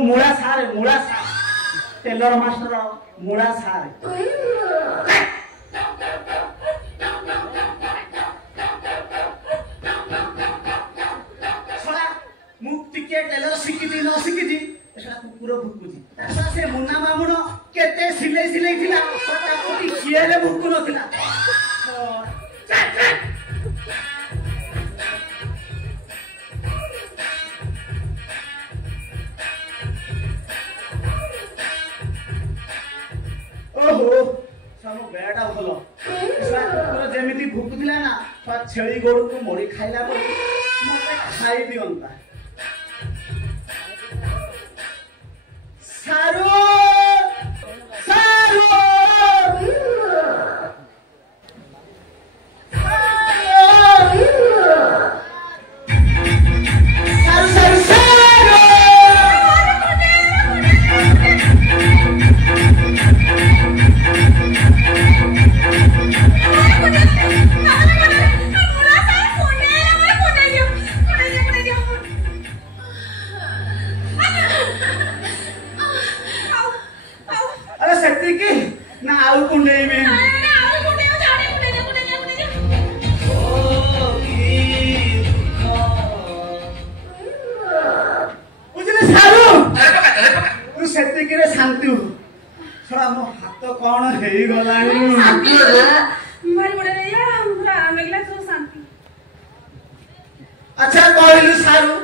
मुड़ा सारे tailor master मुड़ा सारे टेलर शिखी न शिखी कुकुर भुकुची से मुना मामुण केते सिले सिले थिला किए भुकु नथिला ओहो सब बेटा भल कुकुर जेमिति भुकुथिला ना छेली गोड़ को मोड़ी खाइला पर मते खाई दियंता सारू सारू अच्छा कहलु सारू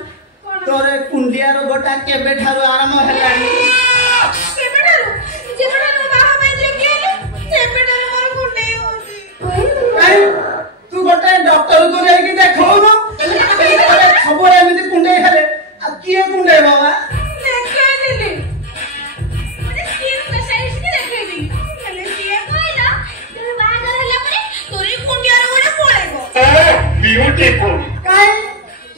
तोरे कुंडिया रोगटा केबे ठारू आरंभ हेलानी केबे ठारू जेबे ठारू बाहा पे जे केले केबे ठारू मोर कुंडे होची काई तू गोटे डॉक्टर को लेके देखो न अरे खबर एमिति कुंडे हेले आ किए कुंडे बाबा देखे दिली मने स्किन स्पेशलिस्ट के देखे दिली हेले किए कहला तोरे बाहा हेला परे तोरे कुंडिया रोगटा पळेबो ब्यूटीफुल काई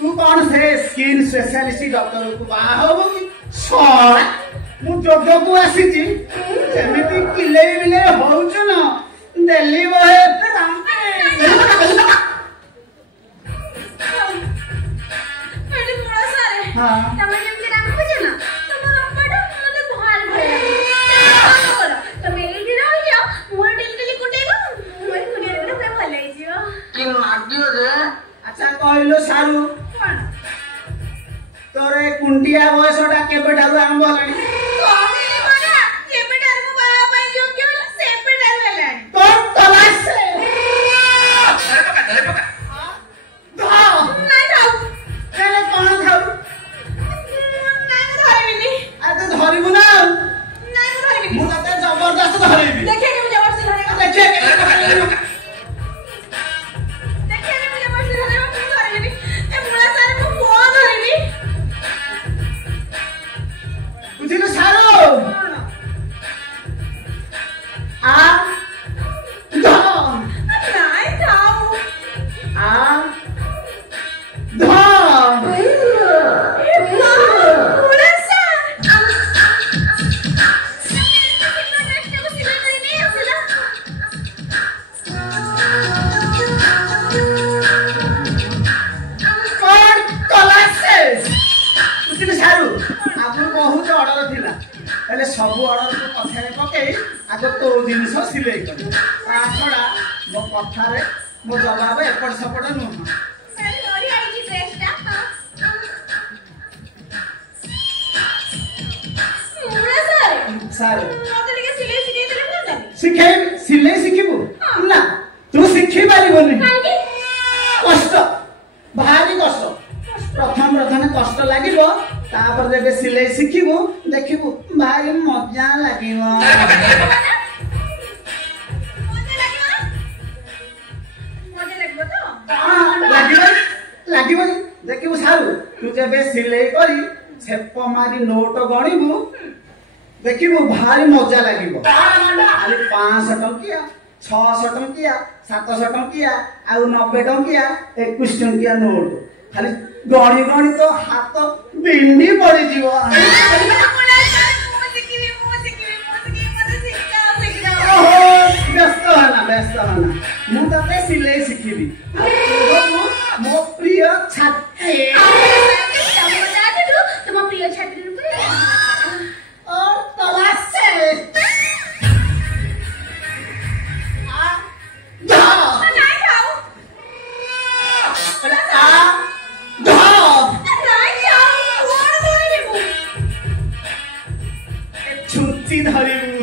तू कौन से स्किन स्पेशलिस्ट डॉक्टर को बाहा होबो कि सर मु जोग को आसी छी जेमिति किले बिले होउछ न दिल्ली बहे पहले मोड़ा सारे हां तमे जेमिति राम बुझे ना तमे लंबाटा मते भार भय तमे एली रह जाओ मोर डेली कुटेबो मोर कुटिया रे प्रेम भले जियो कि मागियो रे अच्छा कहलो सारू तोरे कुंडिया बयसटा केबे ठारू आरंभ हलानी कहले माना केबे ठारू बाहा पई जो के सेबे ठारू हेलानी तो तलाश से धाओ नहीं जाऊ केले कोन थाउ नहीं धरबिनी आ तो धरिबु ना नहीं धरबिनी मु तते जबरदस्त धरिबी देखे के जबरदस्त धरेगा देखे बुझिल सारो आ धम नहीं जाऊ आ धम बहुत ऑर्डर थिला पहले सब ऑर्डर को कथारे पके आग तो जिनिस सिलाई कर ता छडा मो कथारे मो जवाब एपट सपट नु सॉरी आई जी ड्रेसटा मुरा सर मते के सिलाई सिखाई देले कोन सिखाई सिलाई सिखिबु ना तू सिखि पारी बोली काहे कष्ट भारी कष्ट प्रथम कष्ट लागिबो तापर जेबे सिलाई सिखिबु देखिबु भारी मजा लागिबो लागिबो देखिबु सारू तू जेबे सिलाई करी छेप मारी नोट गणिबु देखिबु भारी मजा लागिबो खाली 500 टंकिया 600 टंकिया 700 टंकिया आ 90 टंकिया 21 टंकिया नोट खाली गणी गणी तो हाथ बिंडी पड़ी जीव ମୁଁ ତତେ ସିଲେଇ ଶିଖିବି ମୋ ପ୍ରିୟ ଛାତ୍ରୀ ତୁମ ପ୍ରିୟ ଛାତ୍ରୀ ରୂପରେ और तलाश से छुंची धरिबू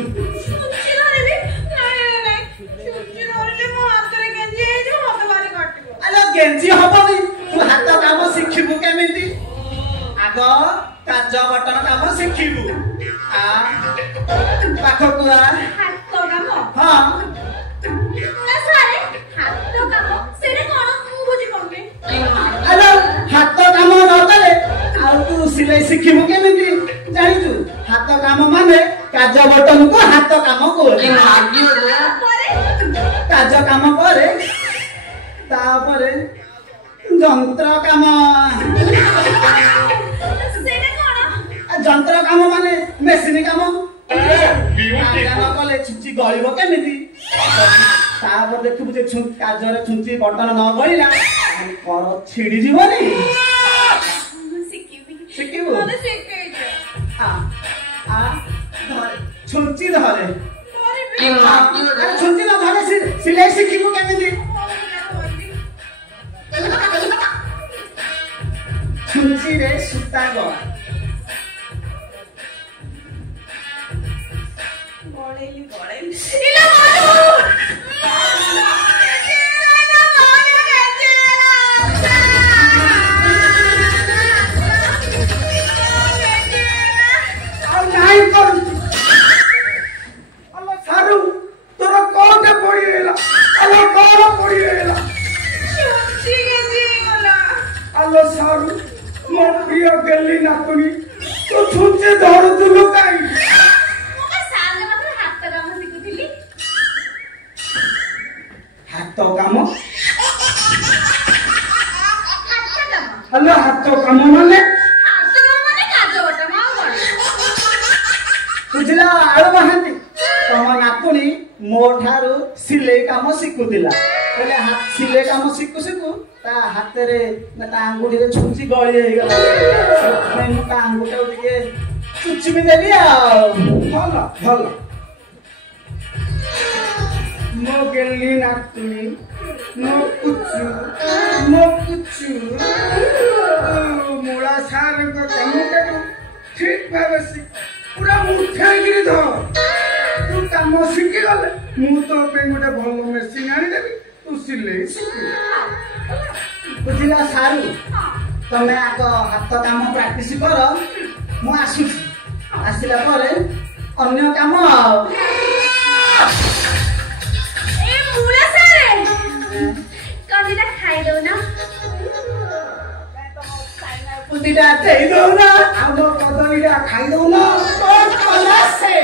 गेंजी हबनी तू हाथ काम शिखिबू केमिति आग काज बटन काम शिखिबू आ पाखकु आ हाथ काम हां सारे हाथ काम सेरे कोन मु बुझी कोन हेलो हाथ काम न कले आ तू सिलाई शिखिबू केमिति जानिचू हाथ काम माने काज बटन को हाथ काम को काज काम करे तापरे যন্ত্র কাম যন্ত্র কাম মানে মেশিন কাম কলে ছুଞ୍ଚি গলিব কেমিতি তারপর দেখবু যে কাজরে ছুঞ্চি বটন ন গলিলা কর ছিড়ি জীবনি শিখিবু আ আ ছুঞ্চি ধরে ছুঞ্চি না ধরে সিলাই শিখিবু কেমিতি छुंची रे सुता गवा गोळेली इला मारू और नाही कर अल्लाह सारू तोरा कोठे पड़ी गेला अल्लाह कोन पड़ी गेला छुंची गेजी गला अल्लाह सारू मो प्रिय गल्ली नातुनी तो छुंचे धरू तू लुकाई मोका साले मात्र हाथ काम शिखुथिली हाथ काम अल्लाह हाथ काम माने काज बटन मा बुझला आळो महांती तम नातुनी मो ठारू सिलाई काम शिखुतिला बोले हाथ सिलाई काम शिखु शिखु ता हाथ रे ना ता अंगुठी रे छुंची गळी हे गेला मैं मु ता अंगुठी टिके चुच्ची में देली आ भला भला मो गेली नातुनी मो कुचु मुळा सार को काम करू ठीक भाबे पूरा मुठा गिरी धर तू काम शिखी गले मु तो पे गोटे भलो मेसिन आनी देबी तू सिलाई शिखी बुझिला सारू तमे आग हाथ काम प्रैक्टिस कर मु आसुची आसिला परे अन्य काम ए मुला सारे कदिना खाइ दो ना कुदिटा देई दो ना आम कदलीटा खाई दो ना तो कला से